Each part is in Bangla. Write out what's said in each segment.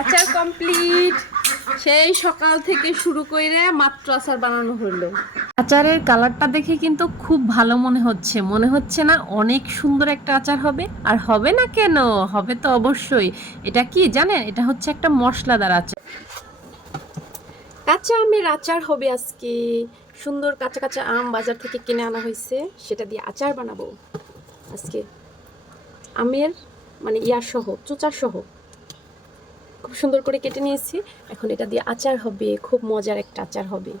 আচার কমপ্লিট। সেই সকাল থেকে শুরু করে মাত্র আচার বানানো হলো। আচারের কালারটা দেখে কিন্তু খুব ভালো মনে হচ্ছে না অনেক সুন্দর একটা আচার হবে? আর হবে না কেন, হবে তো অবশ্যই। এটা কি জানেন, এটা হচ্ছে একটা মশলাদার আচার। কাঁচা আমের আচার হবে আজকে। সুন্দর কাঁচা কাঁচা আম বাজার থেকে কিনে আনা হয়েছে, সেটা দিয়ে আচার বানাবো আজকে। আমের মানে সহ, চোচা সহ খুব সুন্দর করে কেটে নিয়েছি। এখন এটা দিয়ে আচার হবে, খুব মজার একটা আচার হবে।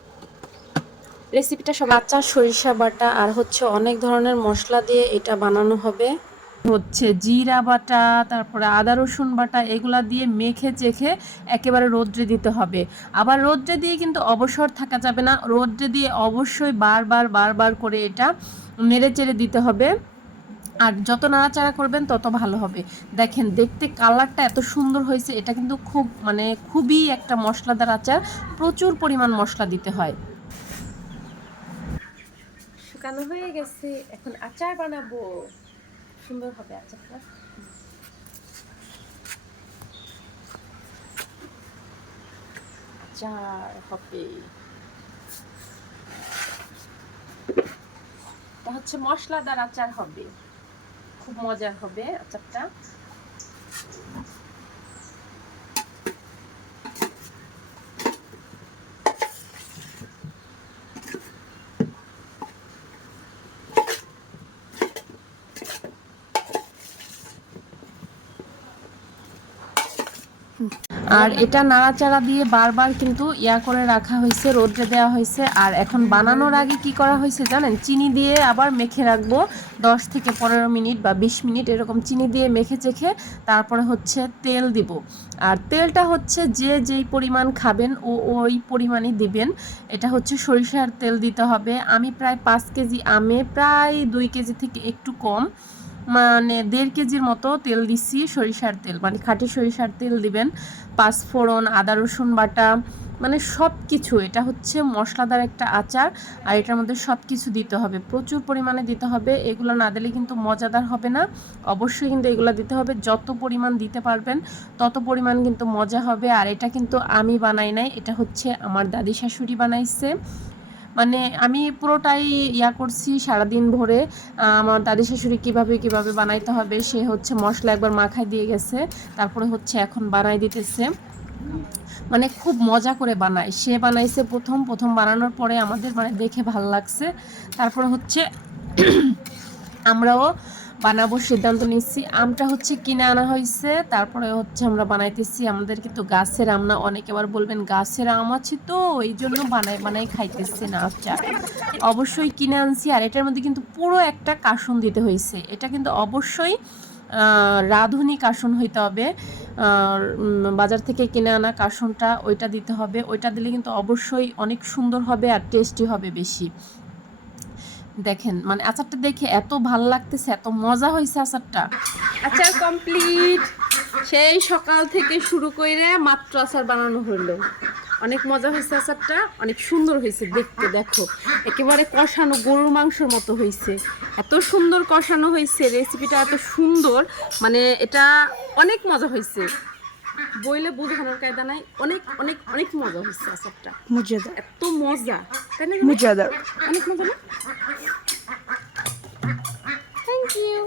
রেসিপিটা সব আচার, সরিষা বাটা আর হচ্ছে অনেক ধরনের মশলা দিয়ে এটা বানানো হবে। হচ্ছে জিরা বাটা, তারপরে আদা রসুন বাটা, এগুলা দিয়ে মেখে চেখে একেবারে রোদ্রে দিতে হবে। আবার রোদ্রে দিয়ে কিন্তু অবসর থাকা যাবে না, রোদ্রে দিয়ে অবশ্যই বারবার করে এটা নেড়ে চেড়ে দিতে হবে। আর যত নাড়াচাড়া করবেন তত ভালো হবে। দেখেন দেখতে কালারটা এত সুন্দর হয়েছে। এটা কিন্তু খুবই একটা মশলাদার আচার, প্রচুর পরিমাণ মশলা দিতে হয়। শুকানো হয়ে গেছে, এখন আচার বানাবো। সুন্দর হবে আচারটা। আচার হবে, এটা হচ্ছে মশলাদার আচার হবে, খুব মজার হবে আচারটা। আর এটা নাড়াচাড়া দিয়ে বারবার কিন্তু করে রাখা হয়েছে, রোদ্রে দেওয়া হয়েছে। আর এখন বানানোর আগে কি করা হয়েছে জানেন, চিনি দিয়ে আবার মেখে রাখবো 10 থেকে 15 মিনিট বা 20 মিনিট এরকম চিনি দিয়ে মেখে চেখে তারপরে হচ্ছে তেল দিব। আর তেলটা হচ্ছে যেই পরিমাণ খাবেন ওই পরিমাণই দিবেন। এটা হচ্ছে সরিষার তেল দিতে হবে। আমি প্রায় 5 কেজি আমে প্রায় 2 কেজি থেকে একটু কম, মানে 1.5 কেজির মতো তেল দিচ্ছি, সরিষার তেল, মানে খাঁটি সরিষার তেল দিবেন। পাঁচফোড়ন, আদা রসুন বাটা, মানে সব কিছু। এটা হচ্ছে মশলাদার একটা আচার, আর এটার মধ্যে সব কিছু দিতে হবে, প্রচুর পরিমাণে দিতে হবে। এগুলো না দিলে কিন্তু মজাদার হবে না। অবশ্যই কিন্তু এগুলো দিতে হবে, যত পরিমাণ দিতে পারবেন তত পরিমাণ কিন্তু মজা হবে। আর এটা কিন্তু আমি বানাই নাই, এটা হচ্ছে আমার দাদি শাশুড়ি বানাইছে। মানে আমি পুরোটাই করছি সারাদিন ভরে। আমার দাদি শাশুড়ি কিভাবে বানাইতে হবে, সে হচ্ছে মশলা একবার মাখায় দিয়ে গেছে, তারপরে হচ্ছে এখন বানাই দিতেছে। মানে খুব মজা করে বানায়, সে বানাইছে প্রথম বানানোর পরে আমাদের মানে দেখে ভাল লাগছে। তারপরে হচ্ছে আমরাও বানাবো সিদ্ধান্ত নিচ্ছি। আমটা হচ্ছে কিনে আনা হয়েছে, তারপরে হচ্ছে আমরা বানাইতেছি। আমাদের কিন্তু গাছের আম না, অনেকে আবার বলবেন গাছের আম আছে তো এই জন্য বানাই খাইতেছে না আচার। অবশ্যই কিনে আনছি। আর এটার মধ্যে কিন্তু পুরো একটা কাসুন দিতে হয়েছে। এটা কিন্তু অবশ্যই রাঁধুনি কাসুন হইতে হবে। বাজার থেকে কিনে আনা কাসুনটা, ওইটা দিতে হবে। ওইটা দিলে কিন্তু অবশ্যই অনেক সুন্দর হবে আর টেস্টি হবে বেশি। দেখেন মানে আচারটা দেখে এত ভালো লাগতেছে, এত মজা হয়েছে আচারটা। আচার কমপ্লিট। সেই সকাল থেকে শুরু করে মাত্র আচার বানানো হলো। অনেক মজা হয়েছে আচারটা, অনেক সুন্দর হয়েছে দেখতে। দেখো একেবারে কষানো গরুর মাংসের মতো হয়েছে, এত সুন্দর কষানো হয়েছে। রেসিপিটা এত সুন্দর, মানে এটা অনেক মজা হয়েছে, বইলে বোঝানোর কায়দা নাই। অনেক অনেক অনেক মজা হয়েছে আচারটা, মজাদার, এত মজা, তাই না? মজাদার, অনেক মজা না? Thank you.